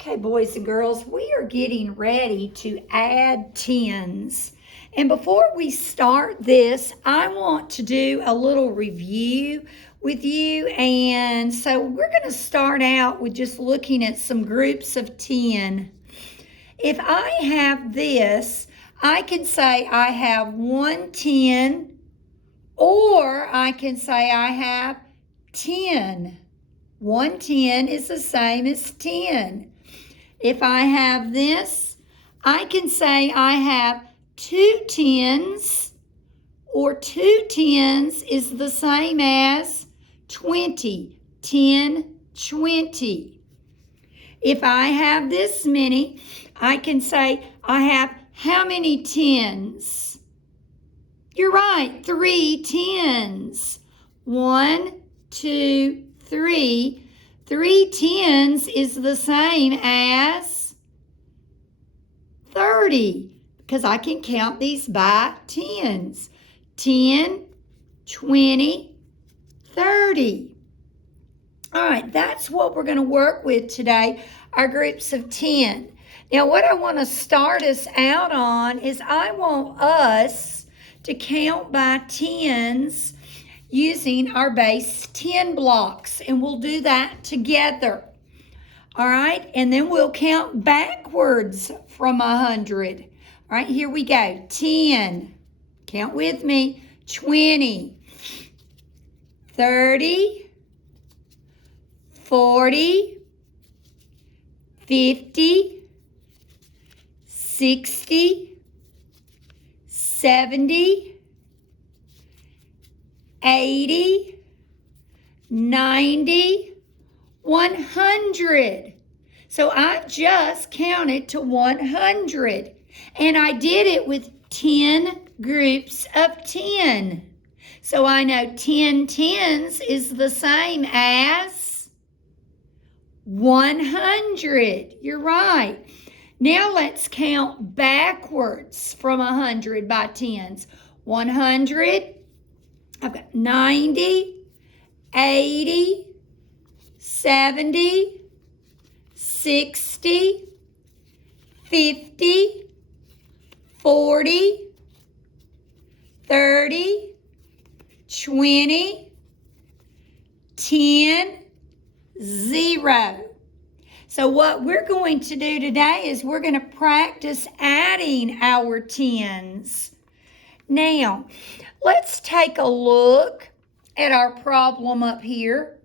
Okay, boys and girls, we are getting ready to add tens. And before we start this, I want to do a little review with you. And so we're going to start out with just looking at some groups of 10. If I have this, I can say I have 1 10, or I can say I have 10. 1 10 is the same as 10. If I have this, I can say I have 2 10s, or 2 10s is the same as 20. 10, 20. If I have this many, I can say I have how many 10s? You're right, 3 10s. 1, 2, 3. 3 10s is the same as 30, because I can count these by 10s. 10, 20, 30. All right, that's what we're going to work with today, our groups of 10. Now, what I want to start us out on is I want us to count by 10s using our base 10 blocks, and we'll do that together. All right, and then we'll count backwards from 100. All right, here we go. 10, count with me. 20, 30, 40, 50, 60, 70, 80, 90, 100. So I just counted to 100, and I did it with 10 groups of 10. So I know 10 10s is the same as 100. You're right. Now let's count backwards from 100 by 10s. 100, I've got 90, 80, 70, 60, 50, 40, 30, 20, 10, 0. So what we're going to do today is we're going to practice adding our 10s. Now, let's take a look at our problem up here.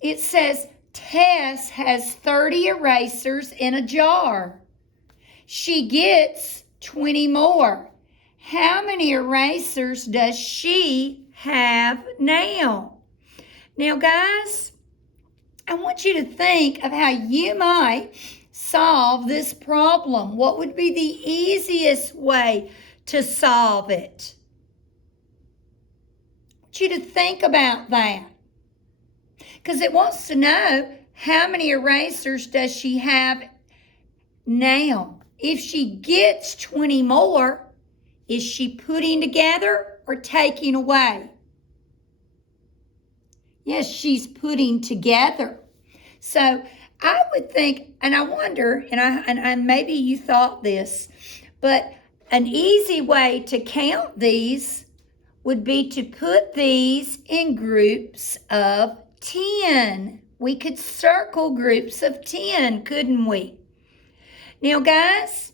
It says Tess has 30 erasers in a jar. She gets 20 more. How many erasers does she have now? Now, guys, I want you to think of how you might solve this problem. What would be the easiest way to solve it? I want you to think about that, because it wants to know how many erasers does she have now. If she gets 20 more, is she putting together or taking away? Yes, she's putting together. So I would think, and I wonder, and maybe you thought this, but an easy way to count these would be to put these in groups of 10. We could circle groups of 10, couldn't we? Now, guys,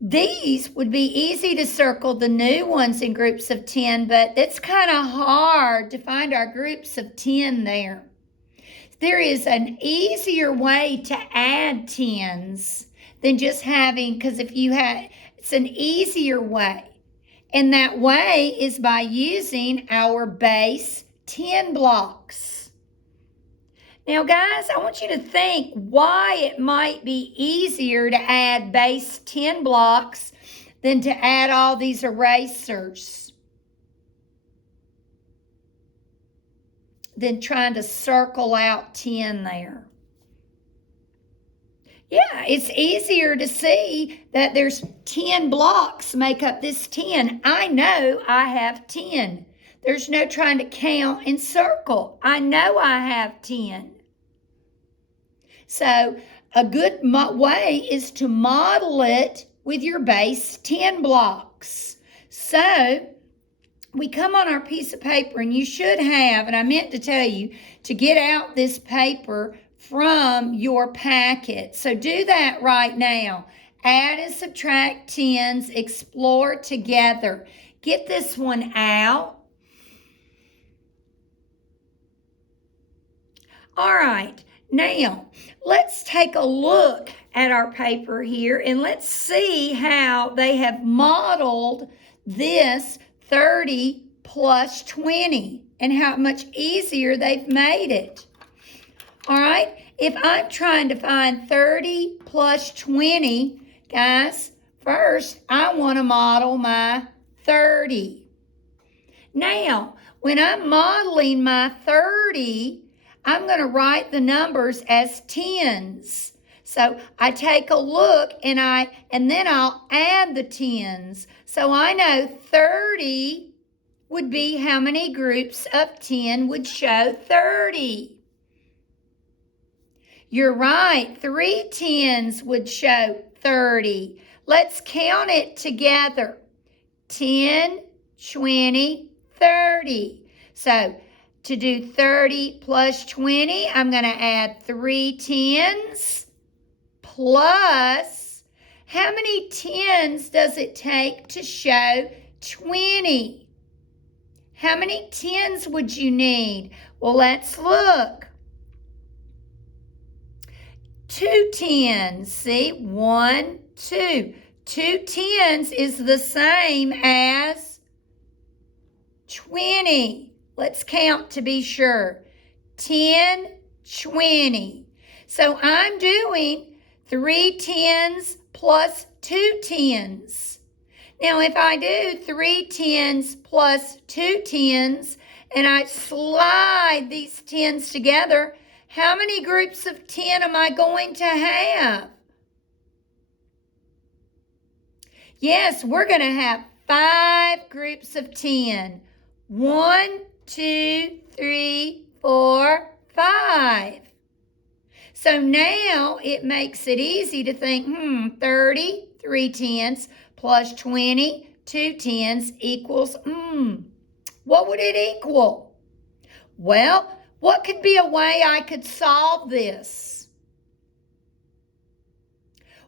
these would be easy to circle, the new ones in groups of 10, but it's kind of hard to find our groups of 10 there. There is an easier way to add 10s than just having, because if you had, it's an easier way. And that way is by using our base 10 blocks. Now, guys, I want you to think why it might be easier to add base 10 blocks than to add all these erasers, than trying to circle out 10 there. Yeah, it's easier to see that there's 10 blocks make up this 10. I know I have 10. There's no trying to count and circle. I know I have 10. So a good way is to model it with your base 10 blocks. So we come on our piece of paper, and you should have, and I meant to tell you, to get out this paper from your packet. So do that right now. Add and subtract tens, explore together. Get this one out. All right, now let's take a look at our paper here, and let's see how they have modeled this 30 plus 20 and how much easier they've made it. All right, if I'm trying to find 30 plus 20, guys, first I want to model my 30. Now, when I'm modeling my 30, I'm going to write the numbers as tens. So I take a look, and then I'll add the tens. So I know 30 would be how many groups of 10 would show 30. You're right, 3 tens would show 30. Let's count it together. 10, 20, 30. So to do 30 plus 20, I'm going to add 3 tens plus, how many tens does it take to show 20? How many tens would you need? Well, let's look. 2 tens, see, 1, 2. 2 tens is the same as 20. Let's count to be sure. 10, 20. So I'm doing 3 tens plus 2 tens. Now, if I do 3 tens plus 2 tens, and I slide these tens together, how many groups of 10 am I going to have? Yes, we're going to have 5 groups of 10. 1, 2, 3, 4, 5. So now it makes it easy to think, 30, 3 tens, plus 20, 2 tens equals, what would it equal? Well, what could be a way I could solve this?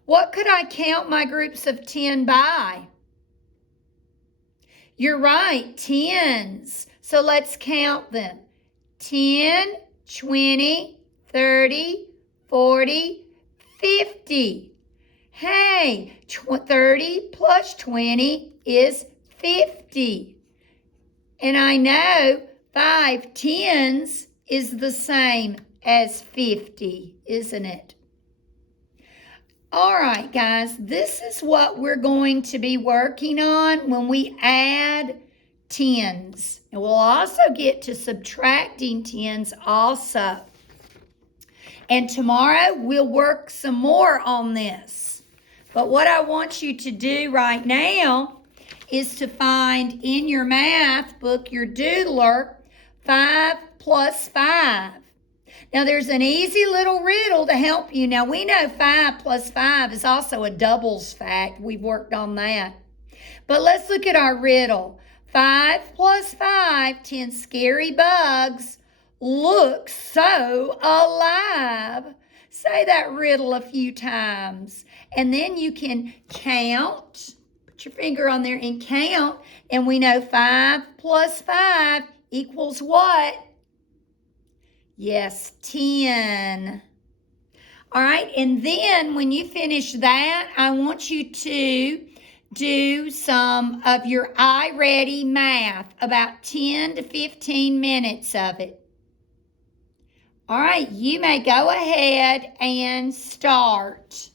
What could I count my groups of 10 by? You're right, tens. So let's count them. 10, 20, 30, 40, 50. Hey, 30 plus 20 is 50. And I know 5 tens is the same as 50, isn't it? All right, guys, this is what we're going to be working on when we add tens. And we'll also get to subtracting tens also. And tomorrow we'll work some more on this. But what I want you to do right now is to find in your math book, your doodler, 5 plus 5. Now, there's an easy little riddle to help you. Now, we know 5 plus 5 is also a doubles fact. We've worked on that. But let's look at our riddle. 5 plus 5, 10 scary bugs look so alive. Say that riddle a few times. And then you can count. Put your finger on there and count. And we know 5 plus 5 equals what? Yes, 10. All right, and then when you finish that, I want you to do some of your iReady math, about 10 to 15 minutes of it. All right, you may go ahead and start.